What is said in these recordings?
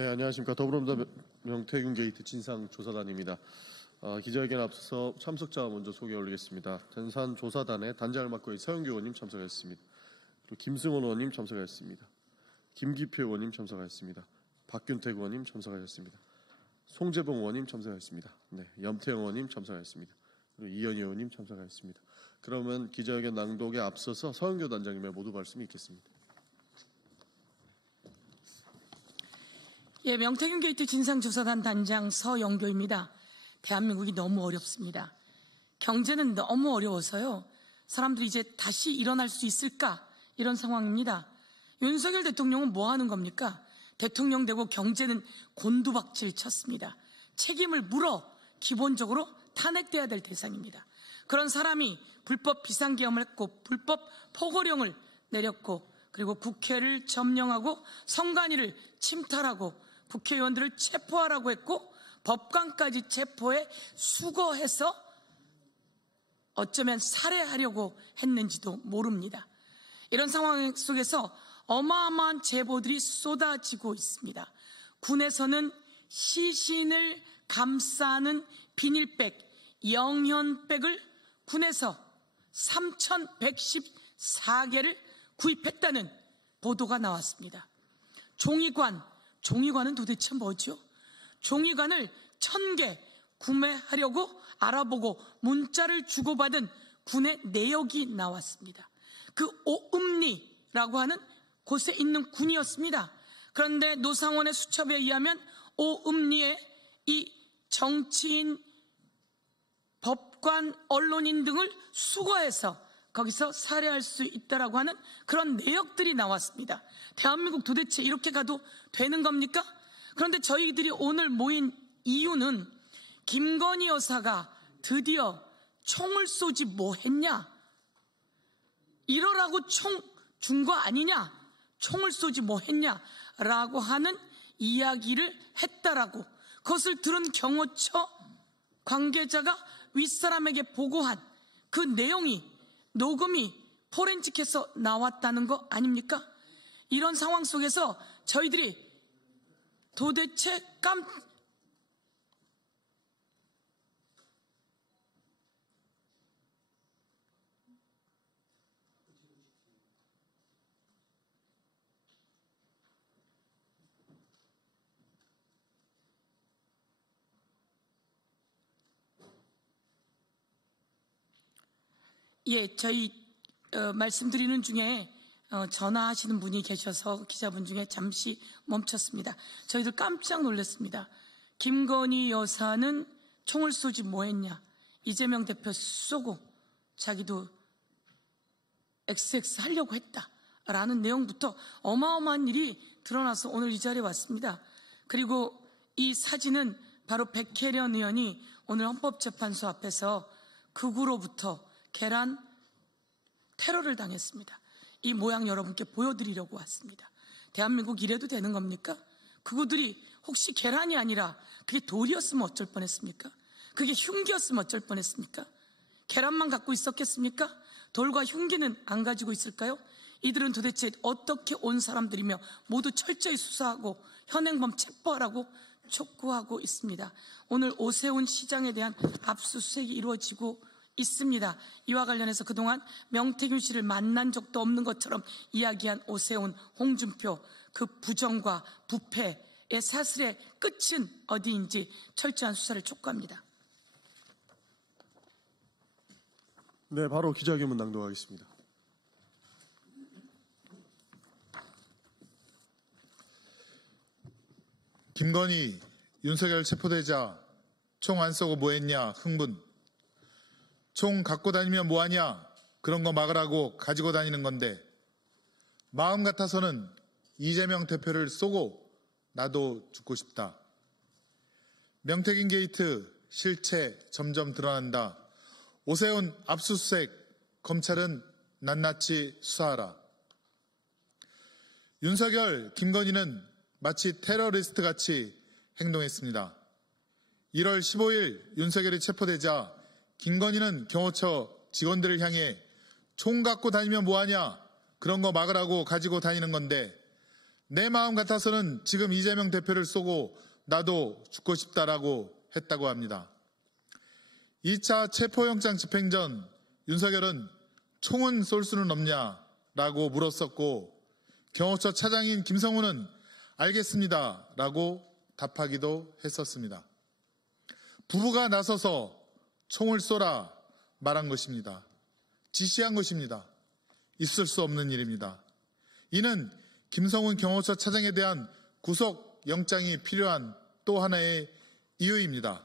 네, 안녕하십니까. 더불어민주당 명태균 게이트 진상조사단입니다. 기자회견 앞서서 참석자 먼저 소개 올리겠습니다. 전산조사단의 단장을 맡고 있는 서영교 의원님 참석하셨습니다. 그리고 김승원 의원님 참석하셨습니다. 김기표 의원님 참석하셨습니다. 박균택 의원님 참석하셨습니다. 송재봉 의원님 참석하셨습니다. 네, 염태영 의원님 참석하셨습니다. 그리고 이현희 의원님 참석하셨습니다. 그러면 기자회견 낭독에 앞서서 서영교 단장님의 모두 말씀이 있겠습니다. 예, 명태균 게이트 진상조사단 단장 서영교입니다. 대한민국이 너무 어렵습니다. 경제는 너무 어려워서요. 사람들이 이제 다시 일어날 수 있을까? 이런 상황입니다. 윤석열 대통령은 뭐 하는 겁니까? 대통령 되고 경제는 곤두박질 쳤습니다. 책임을 물어 기본적으로 탄핵돼야 될 대상입니다. 그런 사람이 불법 비상계엄을 했고 불법 포고령을 내렸고 그리고 국회를 점령하고 선관위를 침탈하고 국회의원들을 체포하라고 했고 법관까지 체포해 수거해서 어쩌면 살해하려고 했는지도 모릅니다. 이런 상황 속에서 어마어마한 제보들이 쏟아지고 있습니다. 군에서는 시신을 감싸는 비닐백, 영현백을 군에서 3,114개를 구입했다는 보도가 나왔습니다. 종이관은 도대체 뭐죠? 종이관을 1,000개 구매하려고 알아보고 문자를 주고받은 군의 내역이 나왔습니다. 그 오읍리라고 하는 곳에 있는 군이었습니다. 그런데 노상원의 수첩에 의하면 오읍리에 이 정치인, 법관, 언론인 등을 수거해서 거기서 살해할 수 있다라고 하는 그런 내역들이 나왔습니다. 대한민국 도대체 이렇게 가도 되는 겁니까? 그런데 저희들이 오늘 모인 이유는 김건희 여사가 드디어 총을 쏘지 뭐 했냐? 이러라고 총 준 거 아니냐? 총을 쏘지 뭐 했냐? 라고 하는 이야기를 했다라고 그것을 들은 경호처 관계자가 윗사람에게 보고한 그 내용이 녹음이 포렌식해서 나왔다는 거 아닙니까? 이런 상황 속에서 저희들이 도대체 저희 말씀드리는 중에 전화하시는 분이 계셔서 기자분 중에 잠시 멈췄습니다. 저희들 깜짝 놀랐습니다. 김건희 여사는 총을 쏘지 뭐 했냐? 이재명 대표 쏘고 자기도 XX 하려고 했다라는 내용부터 어마어마한 일이 드러나서 오늘 이 자리에 왔습니다. 그리고 이 사진은 바로 백혜련 의원이 오늘 헌법재판소 앞에서 극우로부터 계란 테러를 당했습니다. 이 모양 여러분께 보여드리려고 왔습니다. 대한민국 이래도 되는 겁니까? 그들이 혹시 계란이 아니라 그게 돌이었으면 어쩔 뻔했습니까? 그게 흉기였으면 어쩔 뻔했습니까? 계란만 갖고 있었겠습니까? 돌과 흉기는 안 가지고 있을까요? 이들은 도대체 어떻게 온 사람들이며 모두 철저히 수사하고 현행범 체포하라고 촉구하고 있습니다. 오늘 오세훈 시장에 대한 압수수색이 이루어지고 있습니다. 이와 관련해서 그동안 명태균 씨를 만난 적도 없는 것처럼 이야기한 오세훈, 홍준표 그 부정과 부패의 사슬의 끝은 어디인지 철저한 수사를 촉구합니다. 네, 바로 기자회견문 낭독하겠습니다. 김건희, 윤석열 체포되자 총 안 쏘고 뭐 했냐 흥분. 총 갖고 다니면 뭐하냐? 그런 거 막으라고 가지고 다니는 건데 마음 같아서는 이재명 대표를 쏘고 나도 죽고 싶다. 명태균 게이트 실체 점점 드러난다. 오세훈 압수수색 검찰은 낱낱이 수사하라. 윤석열, 김건희는 마치 테러리스트 같이 행동했습니다. 1월 15일 윤석열이 체포되자 김건희는 경호처 직원들을 향해 총 갖고 다니면 뭐하냐? 그런 거 막으라고 가지고 다니는 건데 내 마음 같아서는 지금 이재명 대표를 쏘고 나도 죽고 싶다라고 했다고 합니다. 2차 체포영장 집행 전 윤석열은 총은 쏠 수는 없냐라고 물었었고 경호처 차장인 김성훈은 알겠습니다라고 답하기도 했었습니다. 부부가 나서서 총을 쏘라 말한 것입니다. 지시한 것입니다. 있을 수 없는 일입니다. 이는 김성훈 경호처 차장에 대한 구속영장이 필요한 또 하나의 이유입니다.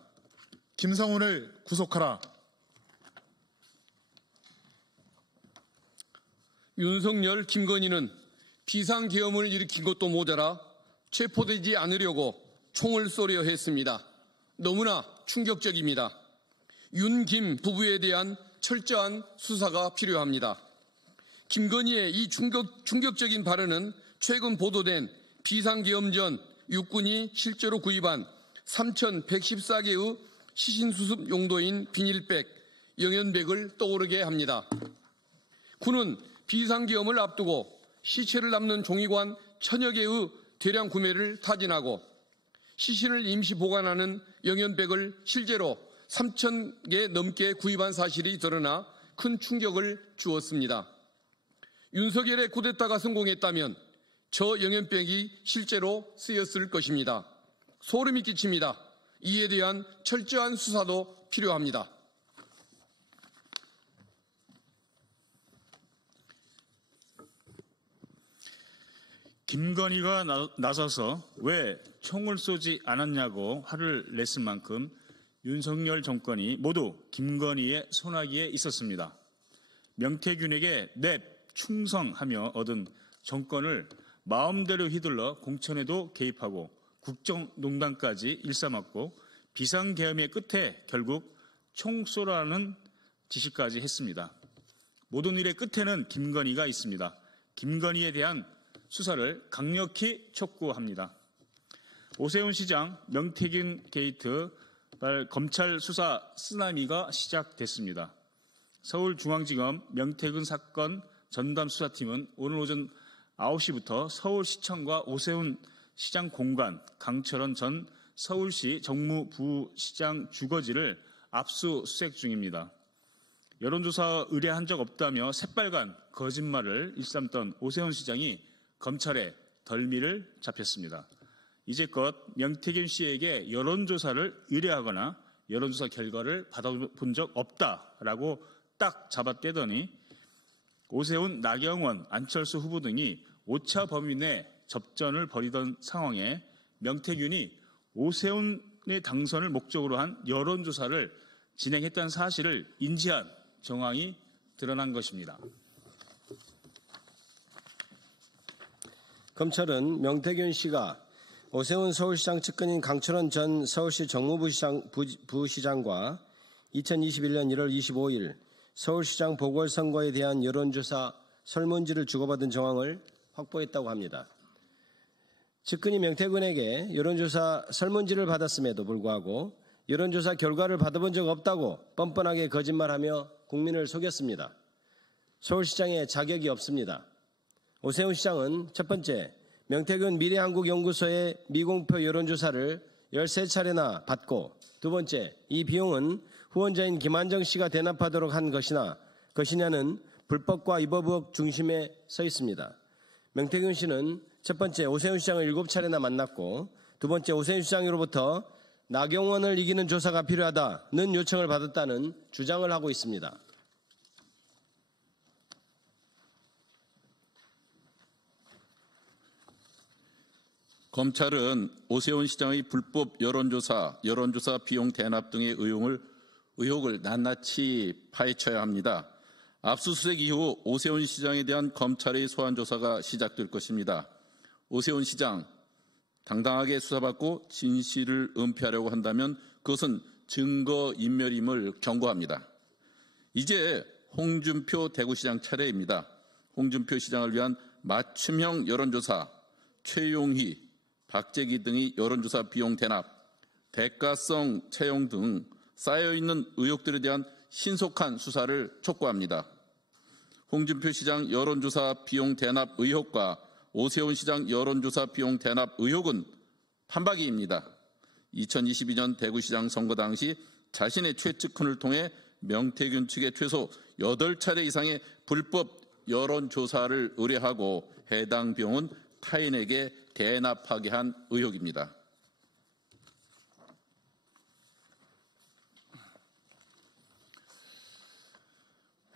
김성훈을 구속하라. 윤석열, 김건희는 비상계엄을 일으킨 것도 모자라 체포되지 않으려고 총을 쏘려 했습니다. 너무나 충격적입니다. 윤, 김 부부에 대한 철저한 수사가 필요합니다. 김건희의 이 충격적인 발언은 최근 보도된 비상계엄 전 육군이 실제로 구입한 3,114개의 시신수습 용도인 비닐백, 영연백을 떠오르게 합니다. 군은 비상계엄을 앞두고 시체를 담는 종이관 1000여 개의 대량 구매를 타진하고 시신을 임시 보관하는 영연백을 실제로 3,000개 넘게 구입한 사실이 드러나 큰 충격을 주었습니다. 윤석열의 쿠데타가 성공했다면 저 영연백이 실제로 쓰였을 것입니다. 소름이 끼칩니다. 이에 대한 철저한 수사도 필요합니다. 김건희가 나서서 왜 총을 쏘지 않았냐고 화를 냈을 만큼 윤석열 정권이 모두 김건희의 손아귀에 있었습니다. 명태균에게 nep, 충성하며 얻은 정권을 마음대로 휘둘러 공천에도 개입하고 국정농단까지 일삼았고 비상계엄의 끝에 결국 총 쏘라는 지시까지 했습니다. 모든 일의 끝에는 김건희가 있습니다. 김건희에 대한 수사를 강력히 촉구합니다. 오세훈 시장 명태균 게이트 검찰 수사 쓰나미가 시작됐습니다. 서울중앙지검 명태균 사건 전담 수사팀은 오늘 오전 9시부터 서울시청과 오세훈 시장 공간, 강철원 전 서울시 정무부시장 주거지를 압수수색 중입니다. 여론조사 의뢰한 적 없다며 새빨간 거짓말을 일삼던 오세훈 시장이 검찰에 덜미를 잡혔습니다. 이제껏 명태균 씨에게 여론조사를 의뢰하거나 여론조사 결과를 받아본 적 없다라고 딱 잡아떼더니 오세훈, 나경원, 안철수 후보 등이 5차 범위 내 접전을 벌이던 상황에 명태균이 오세훈의 당선을 목적으로 한 여론조사를 진행했다는 사실을 인지한 정황이 드러난 것입니다. 검찰은 명태균 씨가 오세훈 서울시장 측근인 강철원 전 서울시 정무부시장과 2021년 1월 25일 서울시장 보궐선거에 대한 여론조사 설문지를 주고받은 정황을 확보했다고 합니다. 측근이 명태균에게 여론조사 설문지를 받았음에도 불구하고 여론조사 결과를 받아본 적 없다고 뻔뻔하게 거짓말하며 국민을 속였습니다. 서울시장에 자격이 없습니다. 오세훈 시장은 첫 번째, 명태균 미래한국연구소의 미공표 여론조사를 13차례나 받고 두 번째, 이 비용은 후원자인 김한정 씨가 대납하도록 한 것이냐는 불법과 위법 의혹 중심에 서 있습니다. 명태균 씨는 첫 번째, 오세훈 시장을 7차례나 만났고 두 번째, 오세훈 시장으로부터 나경원을 이기는 조사가 필요하다는 요청을 받았다는 주장을 하고 있습니다. 검찰은 오세훈 시장의 불법 여론조사 비용 대납 등의 의혹을 낱낱이 파헤쳐야 합니다. 압수수색 이후 오세훈 시장에 대한 검찰의 소환조사가 시작될 것입니다. 오세훈 시장, 당당하게 수사받고 진실을 은폐하려고 한다면 그것은 증거인멸임을 경고합니다. 이제 홍준표 대구시장 차례입니다. 홍준표 시장을 위한 맞춤형 여론조사, 최용희, 박재기 등의 여론조사 비용 대납, 대가성 채용 등 쌓여있는 의혹들에 대한 신속한 수사를 촉구합니다. 홍준표 시장 여론조사 비용 대납 의혹과 오세훈 시장 여론조사 비용 대납 의혹은 판박이입니다. 2022년 대구시장 선거 당시 자신의 최측근을 통해 명태균 측에 최소 8차례 이상의 불법 여론조사를 의뢰하고 해당 비용은 타인에게 대납하게 한 의혹입니다.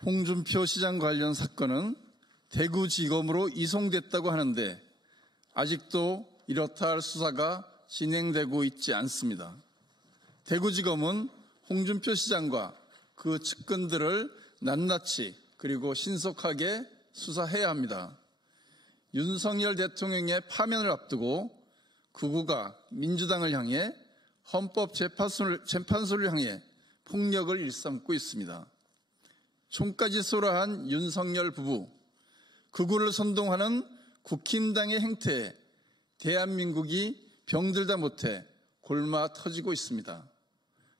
홍준표 시장 관련 사건은 대구지검으로 이송됐다고 하는데 아직도 이렇다 할 수사가 진행되고 있지 않습니다. 대구지검은 홍준표 시장과 그 측근들을 낱낱이 그리고 신속하게 수사해야 합니다. 윤석열 대통령의 파면을 앞두고 극우가 민주당을 향해 헌법재판소를 향해 폭력을 일삼고 있습니다. 총까지 쏘라한 윤석열 부부, 극우를 선동하는 국힘당의 행태에 대한민국이 병들다 못해 골마 터지고 있습니다.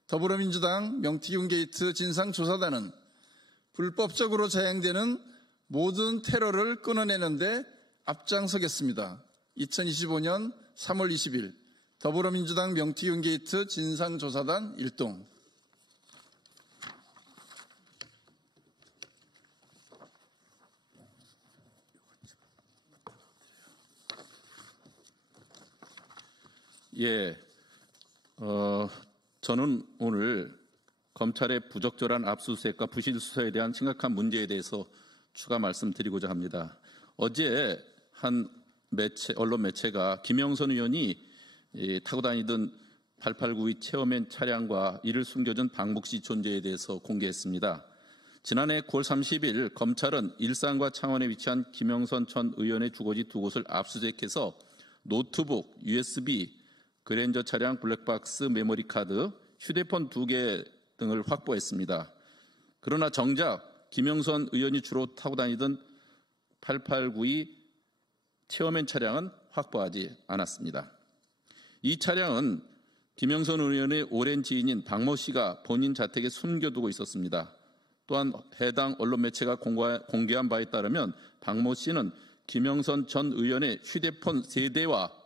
더불어민주당 명태균 게이트 진상조사단은 불법적으로 자행되는 모든 테러를 끊어내는 데 앞장서겠습니다. 2025년 3월 20일 더불어민주당 명태균 게이트 진상조사단 1동. 예, 저는 오늘 검찰의 부적절한 압수수색과 부실 수사에 대한 심각한 문제에 대해서 추가 말씀드리고자 합니다. 어제 한 언론 매체가 김영선 의원이 타고 다니던 8892 체어맨 차량과 이를 숨겨준 박모 씨 존재에 대해서 공개했습니다. 지난해 9월 30일 검찰은 일산과 창원에 위치한 김영선 전 의원의 주거지 2곳을 압수수색해서 노트북, USB, 그랜저 차량 블랙박스 메모리 카드, 휴대폰 2개 등을 확보했습니다. 그러나 정작 김영선 의원이 주로 타고 다니던 8892 체어맨 차량은 확보하지 않았습니다. 이 차량은 김영선 의원의 오랜 지인인 박모 씨가 본인 자택에 숨겨두고 있었습니다. 또한 해당 언론 매체가 공개한 바에 따르면 박모 씨는 김영선 전 의원의 휴대폰 3대와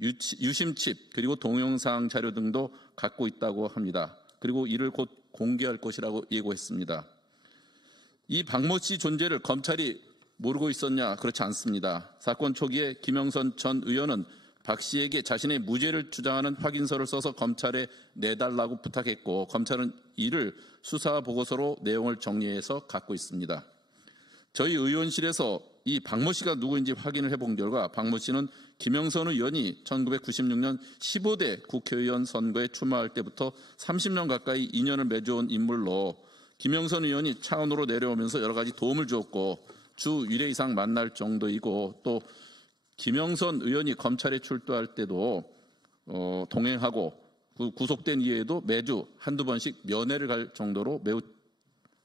유심칩 그리고 동영상 자료 등도 갖고 있다고 합니다. 그리고 이를 곧 공개할 것이라고 예고했습니다. 이 박모 씨 존재를 검찰이 모르고 있었냐? 그렇지 않습니다. 사건 초기에 김영선 전 의원은 박 씨에게 자신의 무죄를 주장하는 확인서를 써서 검찰에 내달라고 부탁했고 검찰은 이를 수사 보고서로 내용을 정리해서 갖고 있습니다. 저희 의원실에서 이 박모 씨가 누구인지 확인을 해본 결과 박모 씨는 김영선 의원이 1996년 15대 국회의원 선거에 출마할 때부터 30년 가까이 인연을 맺어온 인물로 김영선 의원이 창원으로 내려오면서 여러 가지 도움을 주었고 주 1회 이상 만날 정도이고 또 김영선 의원이 검찰에 출두할 때도 동행하고 구속된 이후에도 매주 한두 번씩 면회를 갈 정도로 매우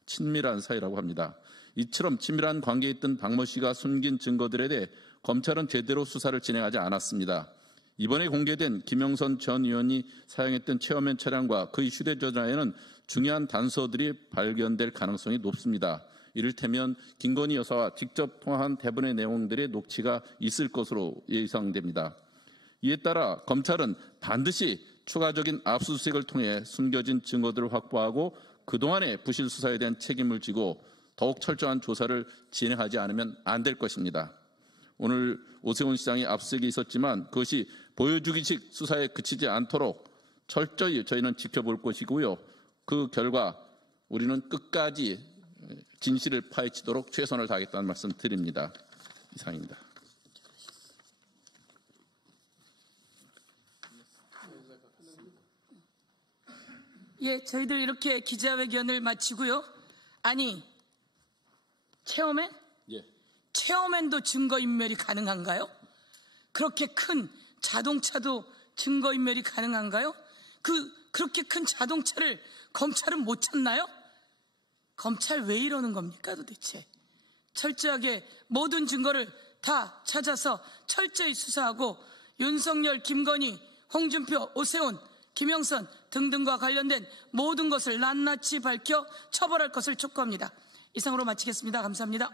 친밀한 사이라고 합니다. 이처럼 친밀한 관계에 있던 박모 씨가 숨긴 증거들에 대해 검찰은 제대로 수사를 진행하지 않았습니다. 이번에 공개된 김영선 전 의원이 사용했던 체어맨 차량과 그의 휴대전화에는 중요한 단서들이 발견될 가능성이 높습니다. 이를테면 김건희 여사와 직접 통화한 대부분의 내용들의 녹취가 있을 것으로 예상됩니다. 이에 따라 검찰은 반드시 추가적인 압수수색을 통해 숨겨진 증거들을 확보하고 그동안의 부실 수사에 대한 책임을 지고 더욱 철저한 조사를 진행하지 않으면 안 될 것입니다. 오늘 오세훈 시장이 압수수색이 있었지만 그것이 보여주기식 수사에 그치지 않도록 철저히 저희는 지켜볼 것이고요. 그 결과 우리는 끝까지 진실을 파헤치도록 최선을 다하겠다는 말씀 드립니다. 이상입니다. 예, 저희들 이렇게 기자회견을 마치고요. 아니, 체어맨? 예. 체어맨도 증거인멸이 가능한가요? 그렇게 큰 자동차도 증거인멸이 가능한가요? 그렇게 큰 자동차를 검찰은 못 찾나요? 검찰 왜 이러는 겁니까 도대체? 철저하게 모든 증거를 다 찾아서 철저히 수사하고 윤석열, 김건희, 홍준표, 오세훈, 김영선 등등과 관련된 모든 것을 낱낱이 밝혀 처벌할 것을 촉구합니다. 이상으로 마치겠습니다. 감사합니다.